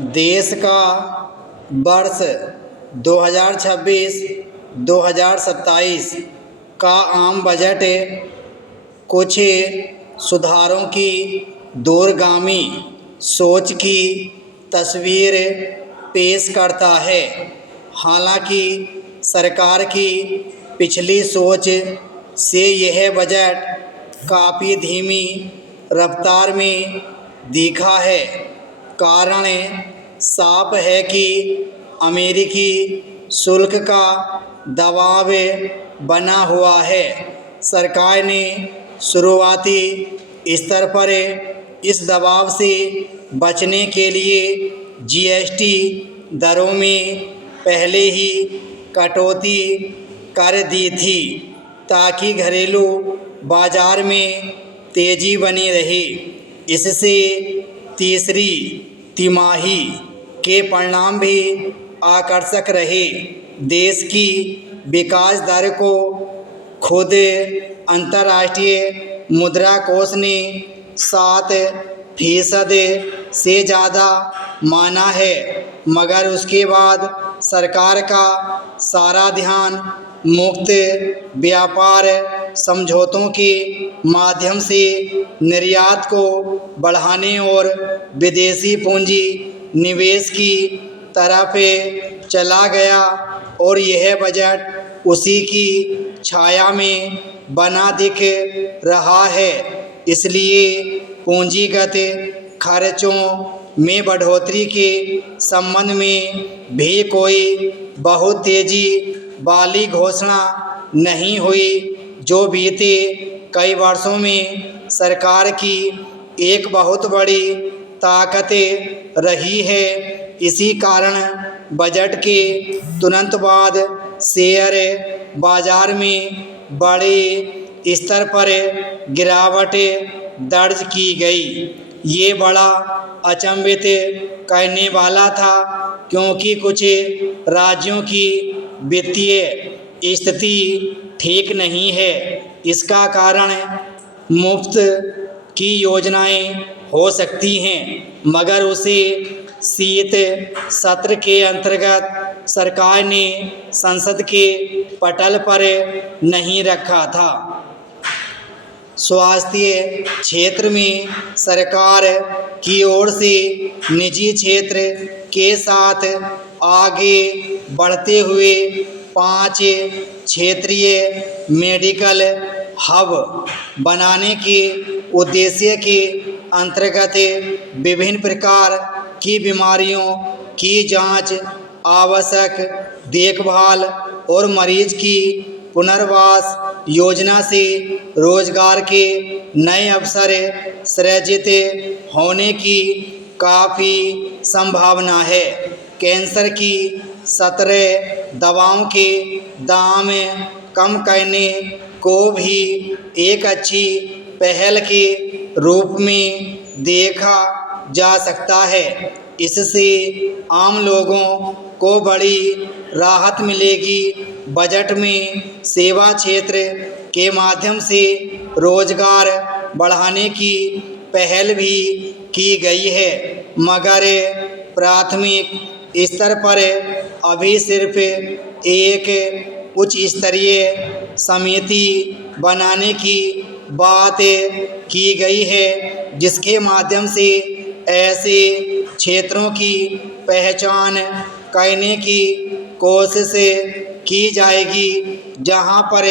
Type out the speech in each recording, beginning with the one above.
देश का वर्ष 2026-2027 का आम बजट कुछ सुधारों की दूरगामी सोच की तस्वीर पेश करता है। हालांकि सरकार की पिछली सोच से यह बजट काफ़ी धीमी रफ्तार में दिखा है। कारण साफ है कि अमेरिकी शुल्क का दबाव बना हुआ है। सरकार ने शुरुआती स्तर पर इस दबाव से बचने के लिए जीएसटी दरों में पहले ही कटौती कर दी थी, ताकि घरेलू बाजार में तेजी बनी रहे। इससे तीसरी तिमाही के परिणाम भी आकर्षक रहे। देश की विकास दर को खुद अंतर्राष्ट्रीय मुद्रा कोष ने 7% से ज़्यादा माना है, मगर उसके बाद सरकार का सारा ध्यान मुक्त व्यापार समझौतों के माध्यम से निर्यात को बढ़ाने और विदेशी पूंजी निवेश की तरफ चला गया, और यह बजट उसी की छाया में बना दिख रहा है। इसलिए पूंजीगत खर्चों में बढ़ोतरी के संबंध में भी कोई बहुत तेजी वाली घोषणा नहीं हुई, जो बीते कई वर्षों में सरकार की एक बहुत बड़ी ताकत रही है। इसी कारण बजट के तुरंत बाद शेयर बाजार में बड़े स्तर पर गिरावट दर्ज की गई। ये बड़ा अचंभित करने वाला था, क्योंकि कुछ राज्यों की वित्तीय स्थिति ठीक नहीं है। इसका कारण मुफ्त की योजनाएं हो सकती हैं, मगर उसे शीत सत्र के अंतर्गत सरकार ने संसद के पटल पर नहीं रखा था। स्वास्थ्य क्षेत्र में सरकार की ओर से निजी क्षेत्र के साथ आगे बढ़ते हुए 5 क्षेत्रीय मेडिकल हब बनाने के उद्देश्य के अंतर्गत विभिन्न प्रकार की बीमारियों की जांच, आवश्यक देखभाल और मरीज की पुनर्वास योजना से रोजगार के नए अवसर सृजित होने की काफ़ी संभावना है। कैंसर की 17 दवाओं के दाम कम करने को भी एक अच्छी पहल के रूप में देखा जा सकता है। इससे आम लोगों को बड़ी राहत मिलेगी। बजट में सेवा क्षेत्र के माध्यम से रोजगार बढ़ाने की पहल भी की गई है, मगर प्राथमिक स्तर पर अभी सिर्फ एक उच्च स्तरीय समिति बनाने की बात की गई है, जिसके माध्यम से ऐसे क्षेत्रों की पहचान करने की कोशिश की जाएगी जहां पर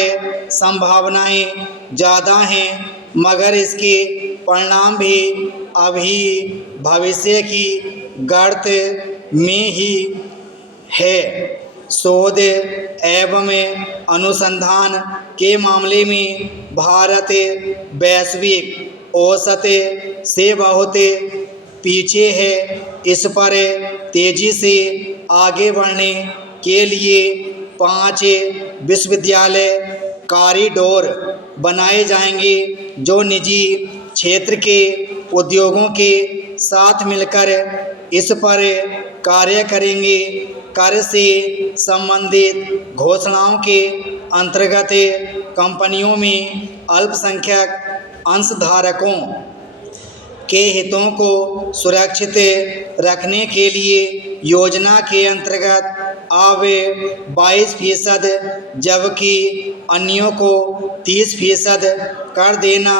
संभावनाएं ज़्यादा हैं, मगर इसके परिणाम भी अभी भविष्य की गर्त में ही है। शोध एवं अनुसंधान के मामले में भारत वैश्विक औसत से बहुत पीछे है। इस पर तेजी से आगे बढ़ने के लिए 5 विश्वविद्यालय कॉरिडोर बनाए जाएंगे, जो निजी क्षेत्र के उद्योगों के साथ मिलकर इस पर कार्य करेंगे। कर से संबंधित घोषणाओं के अंतर्गत कंपनियों में अल्पसंख्यक अंशधारकों के हितों को सुरक्षित रखने के लिए योजना के अंतर्गत अब 22%, जबकि अन्यों को 30% कर देना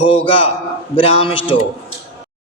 होगा। विराम स्टॉप।